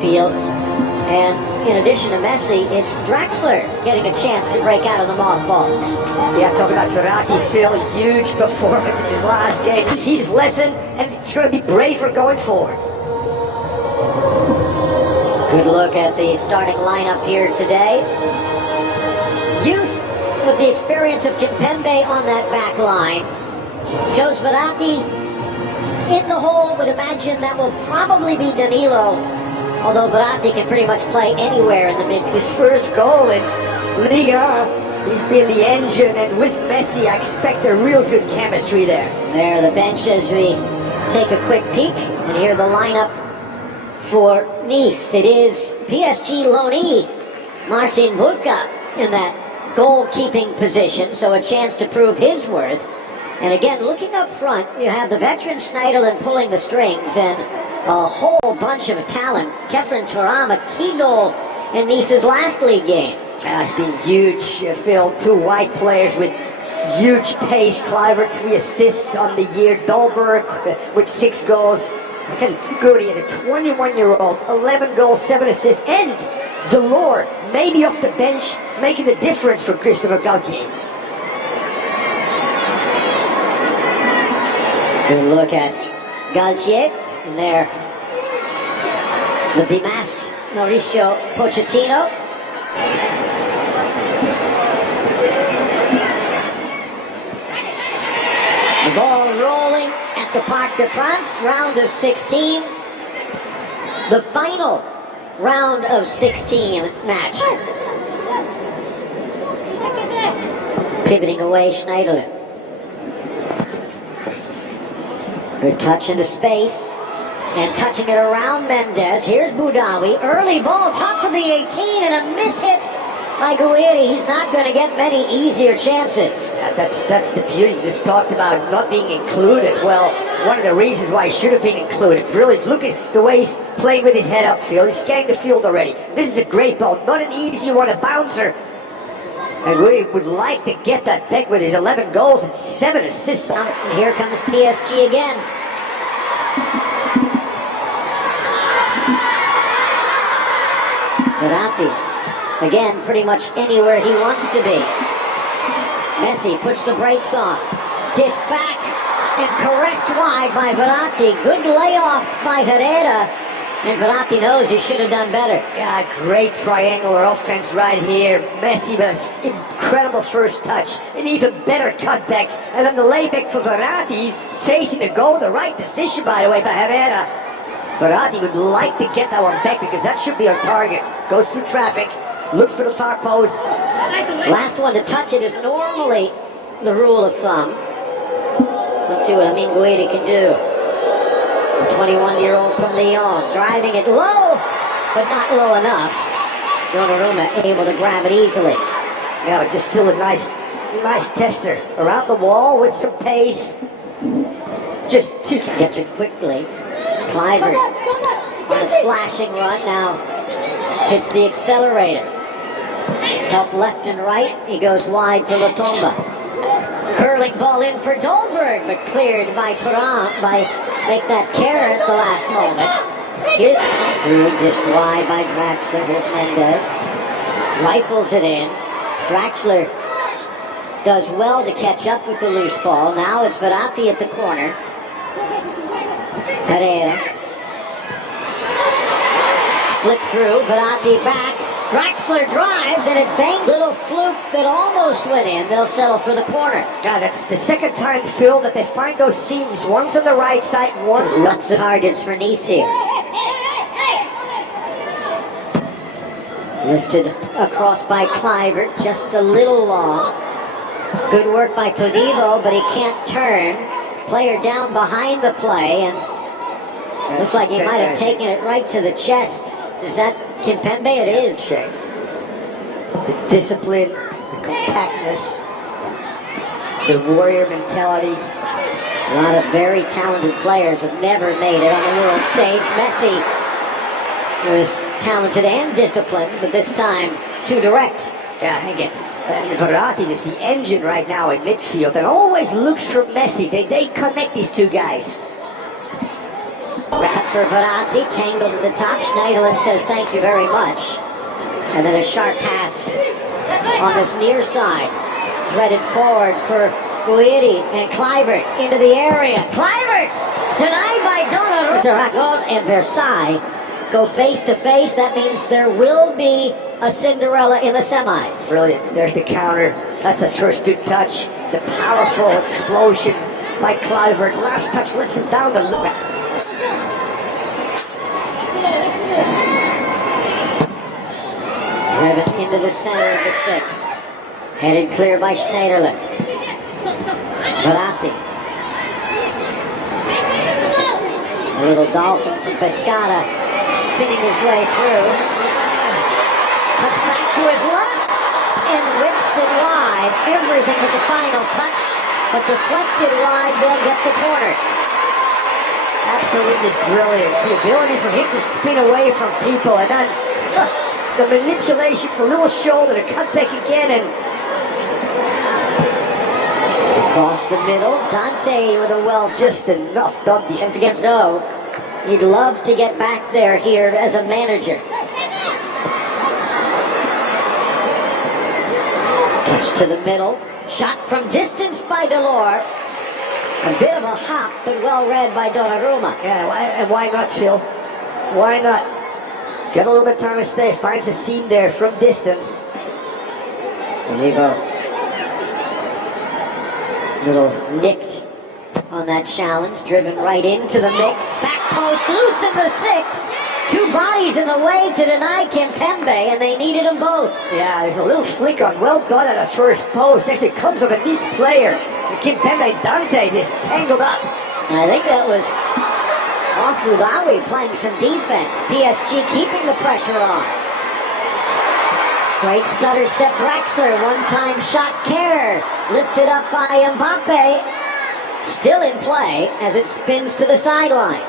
midfield. And in addition to Messi, it's Draxler getting a chance to break out of the mothballs. Yeah, talking about Verratti, Phil, huge performance in his last game. He's his lesson, and it's going to be braver going forward. Good look at the starting lineup here today. Youth with the experience of Kimpembe on that back line. Shows Verratti in the hole. Would imagine that will probably be Danilo, although Verratti can pretty much play anywhere in the midfield. His first goal in Liga, he's been the engine, and with Messi I expect a real good chemistry there. There the bench as we take a quick peek, and here the lineup for Nice. It is PSG loanee Marcin Budka in that goalkeeping position, so a chance to prove his worth. And again, looking up front, you have the veteran Schneiderlin pulling the strings and a whole bunch of talent. Kefren Thuram, a key goal in Nice's last league game. It's been huge, Phil. Two white players with huge pace. Kluivert, 3 assists on the year. Dolberg with 6 goals. And Goody, the 21-year-old, 11 goals, 7 assists. And Delors, maybe off the bench, making the difference for Christopher Galtier. Good look at Galtier, and there the bemasked Mauricio Pochettino. The ball rolling at the Parc des Princes, round of 16. The final round of 16 match. Pivoting away, Schneiderlin. Good touch into space, and touching it around Mendes. Here's Boudaoui. Early ball, top of the 18, and a miss hit by Guiri. He's not going to get many easier chances. Yeah, that's the beauty. You just talked about not being included. Well, one of the reasons why he should have been included. Brilliant. Look at the way he's playing with his head upfield. He's scanning the field already. This is a great ball. Not an easy one, a bouncer. And Guiri would like to get that back with his 11 goals and 7 assists. And here comes PSG again. Verratti, again, pretty much anywhere he wants to be. Messi puts the brakes on. Dish back and caressed wide by Verratti. Good layoff by Herrera. And Verratti knows he should have done better. Yeah, great triangular offense right here. Messi with an incredible first touch. An even better cutback. And then the layback for Verratti, facing the goal. The right decision, by the way, by Herrera. Verratti would like to get that one back because that should be on target. Goes through traffic. Looks for the far post. Last one to touch it is normally the rule of thumb. So let's see what Amin Guiri can do. The 21-year-old from Lyon, driving it low, but not low enough. Donnarumma able to grab it easily. Yeah, but just still a nice tester. Around the wall with some pace. Just gets it quickly. Kluivert on a slashing run now. Hits the accelerator. Help left and right. He goes wide for Lotomba. Curling ball in for Dolberg, but cleared by Thuram make that care at the last moment. Here's through, dished wide by Draxler. Here's Mendes. Rifles it in. Draxler does well to catch up with the loose ball. Now it's Verratti at the corner. Herrera. Slip through, Verratti back. Draxler drives, and it bangs. Little fluke that almost went in. They'll settle for the corner. God, that's the second time, Phil, that they find those seams. One's on the right side, one. Lots of targets for Nice here. Lifted across by Kluivert, just a little long. Good work by Todibo, but he can't turn. Player down behind the play, and looks like he might have taken it right to the chest. Is that Kimpembe? It is. The discipline, the compactness, the warrior mentality. A lot of very talented players have never made it on the world stage. Messi was talented and disciplined, but this time too direct. Yeah, again, Verratti is the engine right now in midfield and always looks for Messi. They connect these two guys. Touch for Verratti, tangled at the top. Schneiderlin says thank you very much. And then a sharp pass on this near side. Threaded forward for Guiri and Kluivert into the area. Kluivert denied by Donnarumma. Dragon and Versailles go face to face. That means there will be a Cinderella in the semis. Brilliant. There's the counter. That's the first good touch. The powerful explosion by Kluivert. Last touch lets him down the loop. Driven into the center of the 6. Headed clear by Schneiderlin. Verratti. A little dolphin from Pescara, spinning his way through. Cuts back to his left and whips it wide. Everything with the final touch, but deflected wide, they'll get the corner. Absolutely brilliant. The ability for him to spin away from people, and then the manipulation, the little shoulder, the cut back again, and across the middle, Dante with a just enough done defense against no. He'd love to get back there here as a manager. Touch to the middle. Shot from distance by Delors. A bit of a hop, but well read by Donnarumma. Yeah, why not, Phil? Why not? He's got a little bit of time to stay. Finds a seam there from distance. There you go. Little nicked on that challenge, driven right into the mix. Back post, loose in the 6. 2 bodies in the way to deny Kimpembe, and they needed them both. Yeah, there's a little flick on, well done at the first post. Actually comes up a nice player. Kimpembe, Dante just tangled up. And I think that was off Moulaoui playing some defense. PSG keeping the pressure on. Great stutter step Draxler, one-time shot Kerr, lifted up by Mbappe, still in play as it spins to the sideline.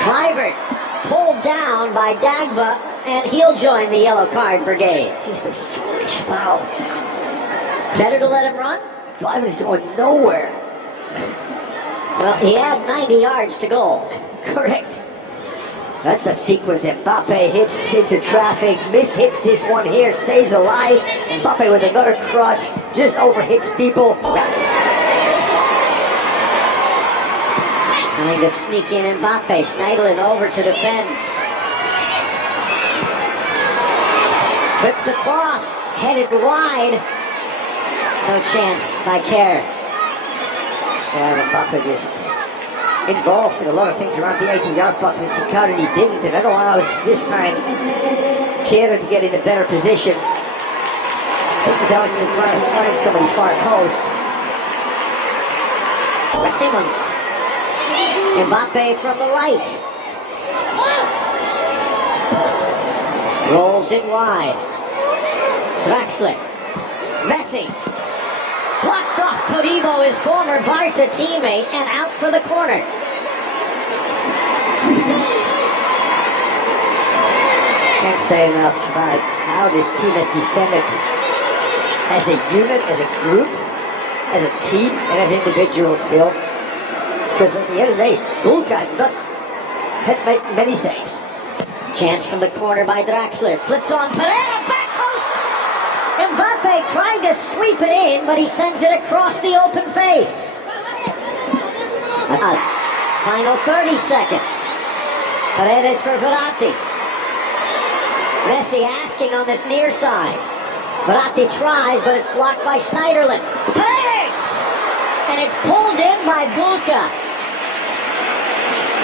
Kluivert pulled down by Dagba, and he'll join the yellow card brigade. Just a foolish foul. Better to let him run? Kluivert's going nowhere. Well, he had 90 yards to goal. Correct. That's that sequence. Mbappe hits into traffic, mishits this one here, stays alive. Mbappe with another cross, just overhits people. Trying to sneak in Mbappe, Schneiderlin over to defend. Whipped across, headed wide. No chance by Kerr. And Mbappe just involved in a lot of things around the 18-yard box, which he currently didn't, and that allows this time Kerr to get in a better position. I think he's out to try to find somebody far post. Simmons. Mbappe from the right. Rolls it wide. Draxler. Messi. Blocked off Todibo, his former Barca teammate, and out for the corner. Can't say enough about how this team has defended as a unit, as a group, as a team, and as individuals, Phil. Because at the end of the day, Bulka had made many saves. Chance from the corner by Draxler. Flipped on Pereira, back post! Mbappe tried to sweep it in, but he sends it across the open face. Final 30 seconds. Paredes for Verratti. Messi asking on this near side. Verratti tries, but it's blocked by Schneiderlin. Paredes! And it's pulled in by Bulka.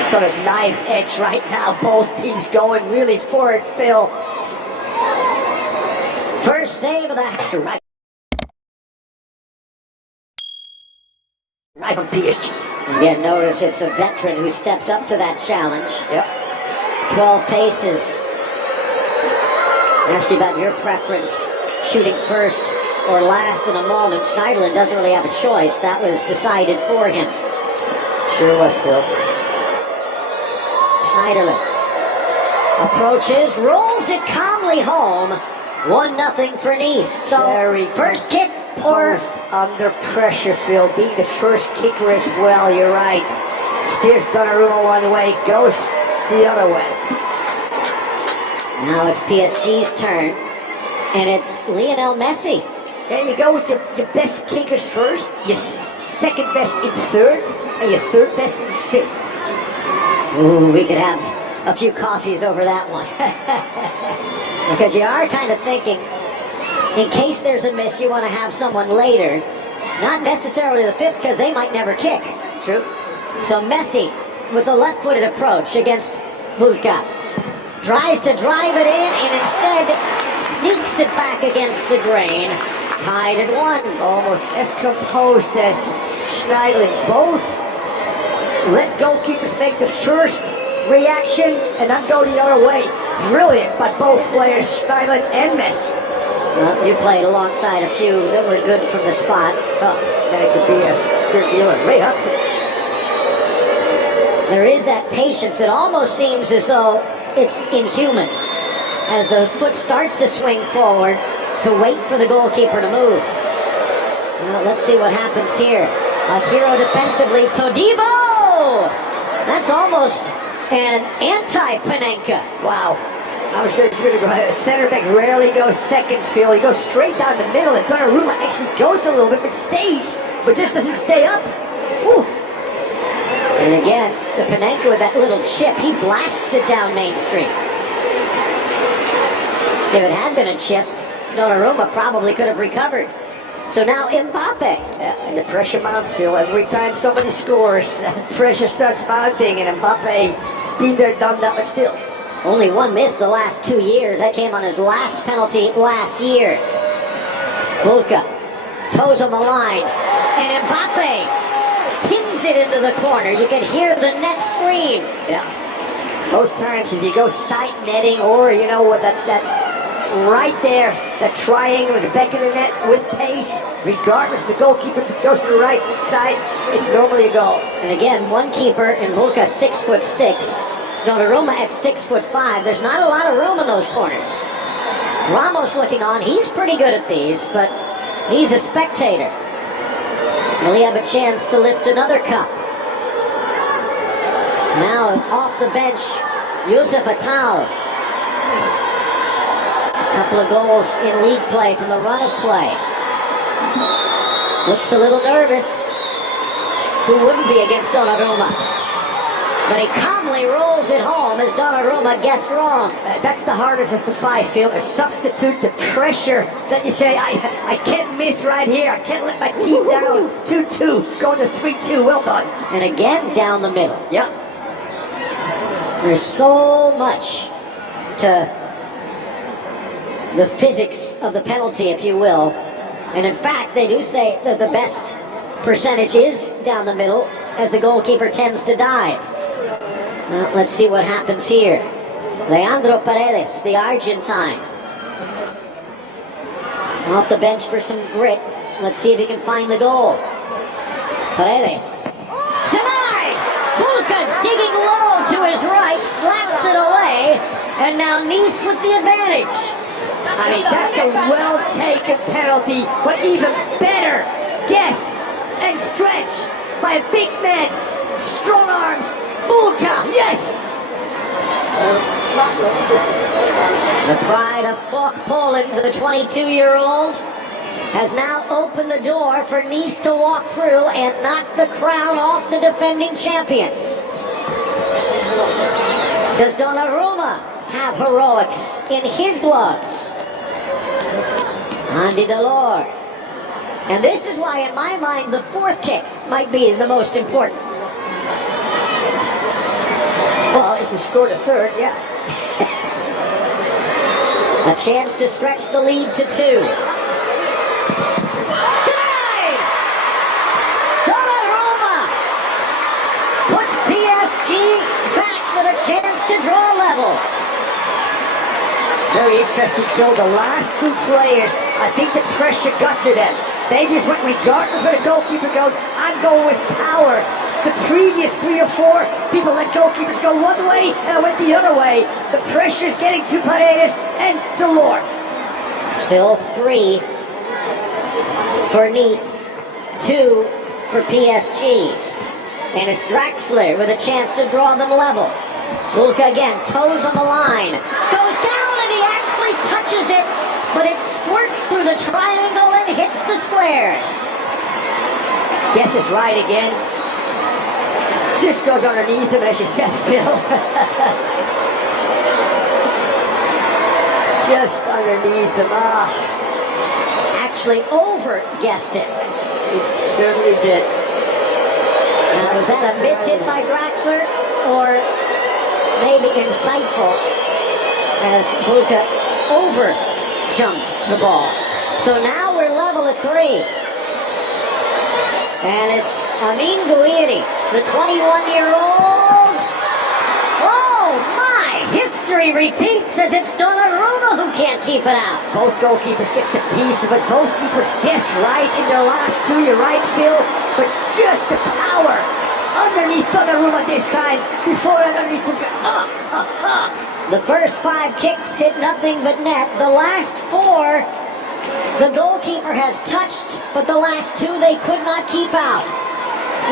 It's on a knife's edge right now. Both teams going really for it, Phil. First save of the half. Right on PSG. Again, notice it's a veteran who steps up to that challenge. Yep. 12 paces. Ask you about your preference, shooting first or last in a moment. Schneiderlin doesn't really have a choice. That was decided for him. Sure was, Phil. Schneiderlin approaches, rolls it calmly home. 1-0 for Nice. So very first kick post under pressure, Phil. Being the first kicker as well, you're right. Steers Donnarumma one way, goes the other way. Now it's PSG's turn, and it's Lionel Messi. There you go with your best kickers first, your second best in third, and your third best in fifth. Ooh, we could have a few coffees over that one. Because you are kind of thinking, in case there's a miss, you want to have someone later. Not necessarily the fifth, because they might never kick. True. So Messi, with the left-footed approach against Bulka, tries to drive it in and instead sneaks it back against the grain. Tied at 1. Almost as composed as Schneidlin. Both let goalkeepers make the first reaction and then go the other way. Brilliant by both players, Schneidlin and Messi. Well, you played alongside a few that were good from the spot. Oh, then it could be a good dealer. Ray Hudson. There is that patience that almost seems as though it's inhuman as the foot starts to swing forward to wait for the goalkeeper to move. Well, let's see what happens here. A hero defensively, Todibo! That's almost an anti-Panenka. Wow. I was going to go ahead. Center back rarely goes second field. He goes straight down the middle, and Donnarumma actually goes a little bit, but stays, but just doesn't stay up. Ooh. And again, the Panenka with that little chip, he blasts it down Main Street. If it had been a chip, Donnarumma probably could have recovered. So now Mbappe. And the pressure mounts, Phil. Every time somebody scores, pressure starts mounting, and Mbappe's been there, done that, but still. Only one miss the last 2 years. That came on his last penalty last year. Bulka, toes on the line, and Mbappe pins it into the corner. You can hear the net scream. Yeah. Most times if you go side netting or, you know, with that right there, that triangle in the back of the net with pace, regardless of the goalkeeper goes to the right side, it's normally a goal. And again, one keeper in Bulka, 6'6". Donnarumma at 6'5". There's not a lot of room in those corners. Ramos looking on. He's pretty good at these, but he's a spectator. Will he have a chance to lift another cup? Now off the bench, Youssef Attal. A couple of goals in league play from the run of play. Looks a little nervous. Who wouldn't be against Donnarumma? But he calmly rolls it home as Donnarumma guessed wrong. That's the hardest of the five, Phil. To substitute the pressure that you say, I can't miss right here. I can't let my team down. 2-2, going to 3-2. Well done. And again, down the middle. Yep. There's so much to the physics of the penalty, if you will. And in fact, they do say that the best percentage is down the middle as the goalkeeper tends to dive. Well, let's see what happens here. Leandro Paredes, the Argentine. Off the bench for some grit. Let's see if he can find the goal. Paredes. Denied! Bulka digging low to his right, slaps it away, and now Nice with the advantage. I mean, that's a well-taken penalty, but even better, guess and stretch by a big man, strong arms, Bulka, yes! The pride of Poland, the 22-year-old, has now opened the door for Nice to walk through and knock the crown off the defending champions. Does Donnarumma have heroics in his gloves? Andy Delors. And this is why, in my mind, the fourth kick might be the most important. Well, if you scored a third, yeah. A chance to stretch the lead to 2. Denied! Donnarumma puts PSG back with a chance to draw level. Very interesting, Phil. The last two players, I think the pressure got to them. They just went, regardless where the goalkeeper goes, I'm going with power. The previous 3 or 4 people let goalkeepers go one way and I went the other way. The pressure's getting to Paredes and Delors. Still 3 for Nice, 2 for PSG. And it's Draxler with a chance to draw them level. Bulka again, toes on the line. Goes down and he actually touches it, but it squirts through the triangle and hits the squares. Guess it's right again. Just goes underneath him, as you said, Phil. Just underneath him. Actually over-guessed it. It certainly did. Now, was that a miss hit by Draxler, or maybe insightful as Bulka over-jumped the ball? So now we're level at 3. And it's Amin Gouiri, the 21-year-old. Oh, my! History repeats as it's Donnarumma who can't keep it out. Both goalkeepers get the piece, but both keepers guess right in their last two. You're right, Phil. But just the power underneath Donnarumma this time before underneath. The first 5 kicks hit nothing but net. The last 4, the goalkeeper has touched, but the last 2 they could not keep out.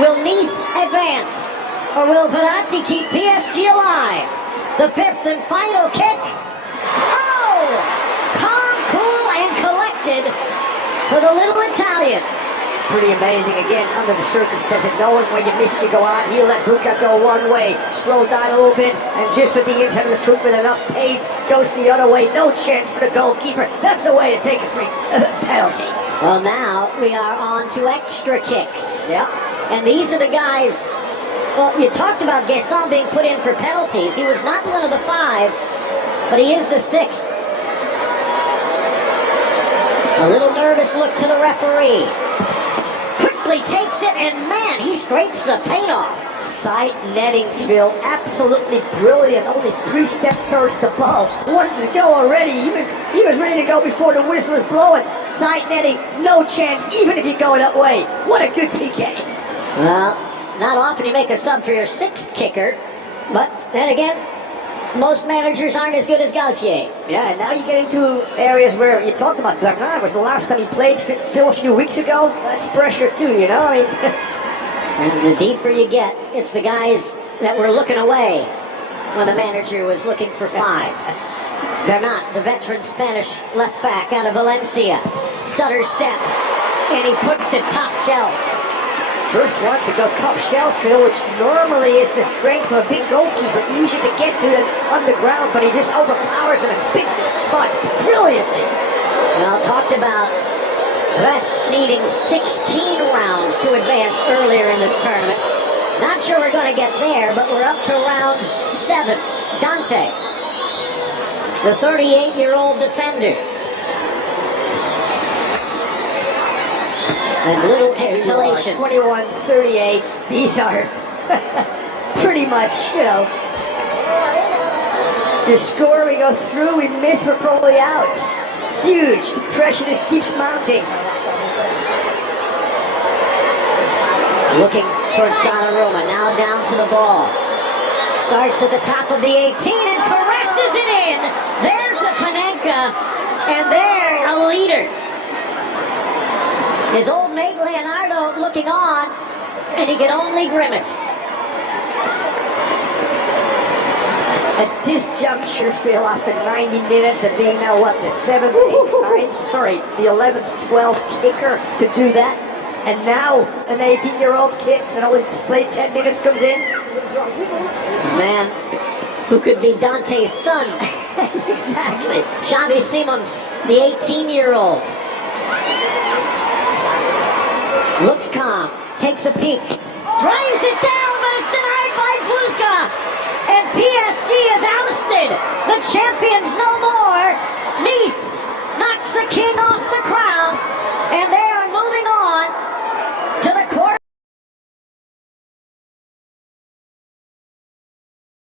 Will Nice advance, or will Verratti keep PSG alive? The 5th and final kick. Oh! Calm, cool, and collected for the little Italian. Pretty amazing, again, under the circumstances, knowing when you miss, you go out. He'll let Bulka go one way, slow down a little bit, and just with the inside of the foot with enough pace, goes the other way. No chance for the goalkeeper. That's the way to take a free penalty. Well, now we are on to extra kicks. Yeah. And these are the guys, well, you talked about Guessant being put in for penalties. He was not one of the 5, but he is the 6th. A little nervous look to the referee. Takes it, and man, he scrapes the paint off. Side netting, Phil, absolutely brilliant. Only 3 steps towards the ball. Wanted to go already. He was ready to go before the whistle was blowing. Side netting, no chance, even if you go that way. What a good PK. Well, not often you make a sub for your 6th kicker, but then again, most managers aren't as good as Galtier. Yeah, and now you get into areas where you talked about Bernard. Was the last time he played, Phil, a few weeks ago? That's pressure too, you know? I mean, and the deeper you get, it's the guys that were looking away when the manager was looking for 5. Bernard, the veteran Spanish left back out of Valencia. Stutter step, and he puts it top shelf. First one to go top shelf, Phil, which normally is the strength of a big goalkeeper. Easy to get to on the ground, but he just overpowers him and picks his spot brilliantly. Well, talked about West needing 16 rounds to advance earlier in this tournament. Not sure we're going to get there, but we're up to round 7. Dante, the 38-year-old defender. And little exhalation. 21-38. These are pretty much, you know, you score, we go through, we miss, we're probably out. Huge. The pressure just keeps mounting. Looking towards Donnarumma, now down to the ball. Starts at the top of the 18 and caresses it in. There's the Panenka, and they're a leader. His old mate Leonardo looking on, and he can only grimace. At this juncture, Phil, after 90 minutes of being now, what, the 7th, 8th, 9th, sorry, the 11th, 12th kicker to do that, and now an 18-year-old kid that only played 10 minutes comes in. Man, who could be Dante's son. Exactly. Xavi Simons, the 18-year-old. Looks calm, takes a peek, drives it down, but it's denied by Bulka. And PSG